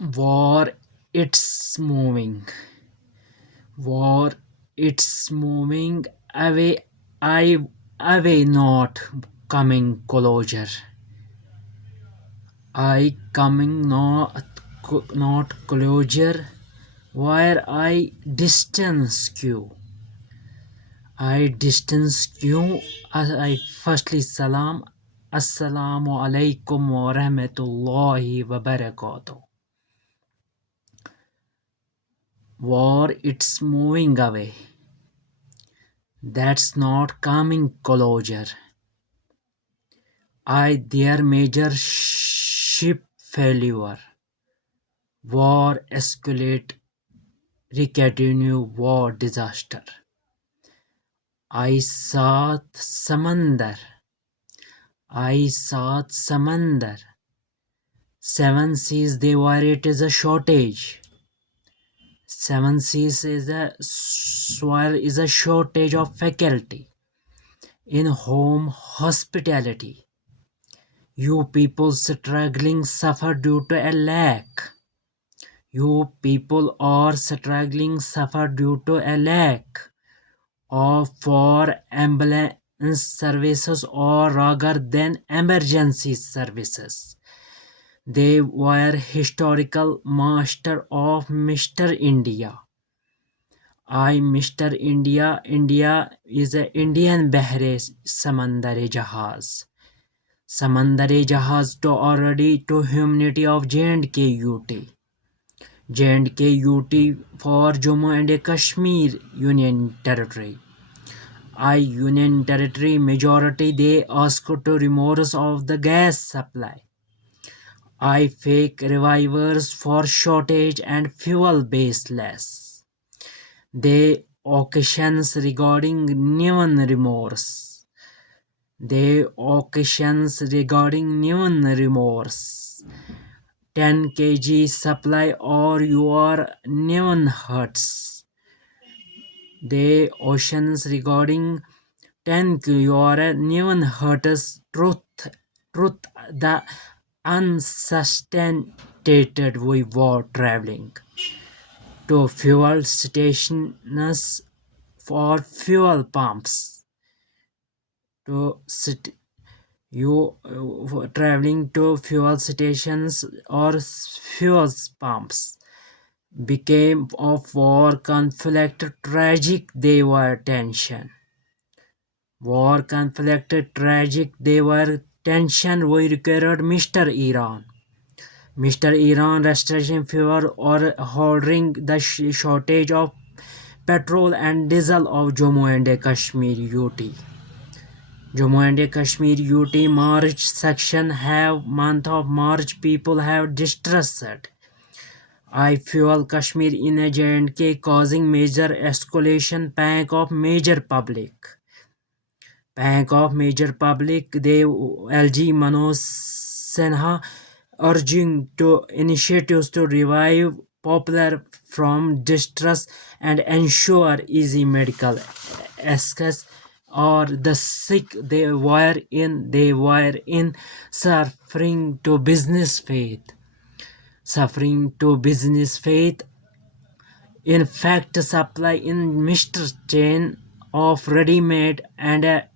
War, it's moving. War, it's moving away. I away, not coming closer. I coming not closer. Where I distance you. I distance you. I firstly salam. Assalamu alaikum wa rahmatullahi wa barakatuh. War, it's moving away. That's not coming closer. Their major ship failure. War escalate, recontinue war disaster. I सात समंदर. I सात समंदर. Seven seas they were it is a shortage. Seven seas is a shortage of faculty in home hospitality. You people struggling suffer due to a lack. You people are struggling suffer due to a lack of for ambulance services or rather than emergency services. They were historical master of Mr. India. Mr. India. India is a Indian Bahre Samandare Jahaz. Samandare Jahaz to already to humanity of J&K UT. J&K UT for Jammu and Kashmir Union Territory. Union Territory majority they asked to remorse of the gas supply. Fake revivers for shortage and fuel baseless. They occasions regarding neon remorse. They occasions regarding neon remorse. 10 kg supply or your neon huts. They oceans regarding 10 your neon huts truth the unsustentated we were traveling to fuel stations for fuel pumps to you traveling to fuel stations or fuel pumps became of war conflict tragic they were tension. War conflict tragic they were tension we required Mr. Iran. Mr. Iran restriction fever or holding the shortage of petrol and diesel of Jammu and Kashmir UT. Jammu and Kashmir UT March section have month of March people have distressed. Fuel Kashmir in a J&K causing major escalation panic of major public. Panic of major public they LG Manoj Sinha urging to initiatives to revive popular from distress and ensure easy medical access or the sick they were in suffering to business faith. In fact, supply in Mr. Chain of ready-made and a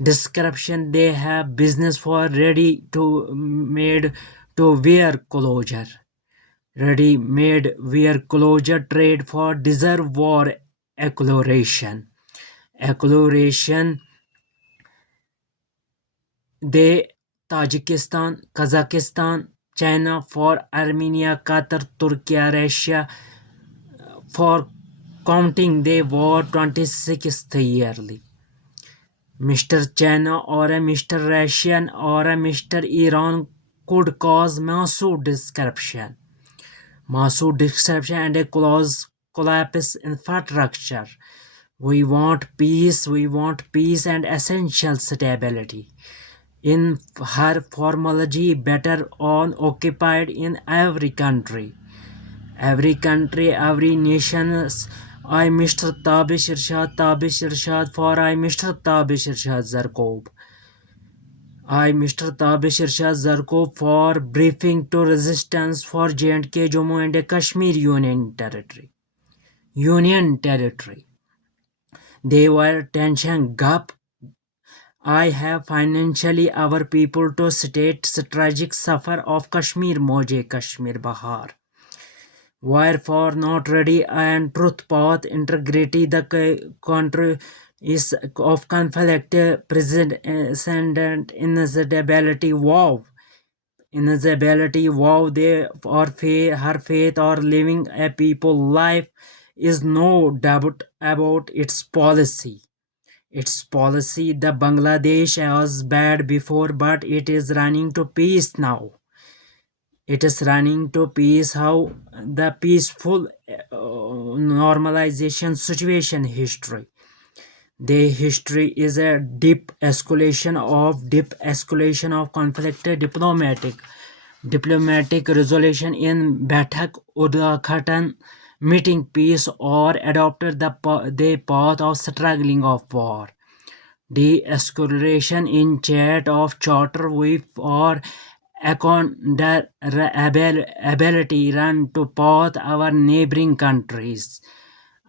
description they have business for ready to made to wear closure. Ready-made wear closure trade for deserve war acceleration. Acceleration they Tajikistan, Kazakhstan, China for Armenia, Qatar, Turkey, Russia for counting they war 26th yearly. Mr. China or a Mr. Russian or a Mr. Iran could cause massive disruption and a close collapse infrastructure. We want peace and essential stability. In her formology, better on occupied in every country. Every nation. Mr. Tabish Irshad for Mr. Tabish Irshad Zarkov. I, Mr. Tabish Irshad Zarko, for briefing to resistance for J&K, Jammu and Kashmir Union Territory. They were tension gap. I have financially our people to state strategic suffer of Kashmir Moje Kashmir Bahar. Wherefore not ready and truth path integrity the country is of conflict present instability wow instability wow they or her faith or living a people life is no doubt about its policy. The Bangladesh was bad before but it is running to peace now. It is running to peace. How the peaceful normalization situation history. The history is a deep escalation of conflict, diplomatic resolution in Bathak Udghatan meeting peace or adopted the path of struggling of war. De-escalation in chat of charter with or ability run to path our neighboring countries.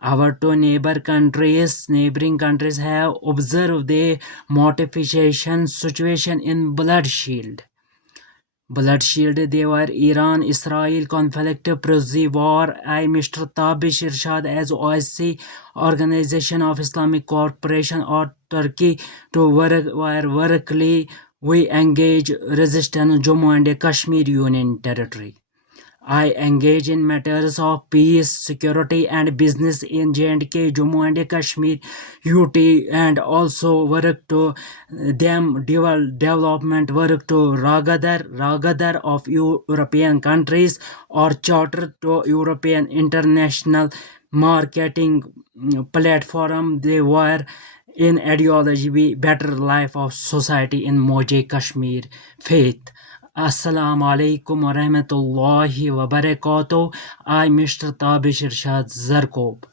Our two neighboring countries have observed the mortification situation in Blood Shield. They were Iran Israel conflict, proxy war. I, Mr. Tabish Irshad, as OIC, Organization of Islamic Cooperation, or Turkey, to work where workly we engage resistance Jammu and Kashmir Union Territory. I engage in matters of peace, security, and business in J&K, Jammu and Kashmir, UT, and also work to them development work to Ragadar of European countries or charter to European international marketing platform. They were in ideology better life of society in Moje Kashmir faith. Assalamu alaikum wa rahmatullahi wa barakatuh. I, Mr. Tabish Irshad Zarkob.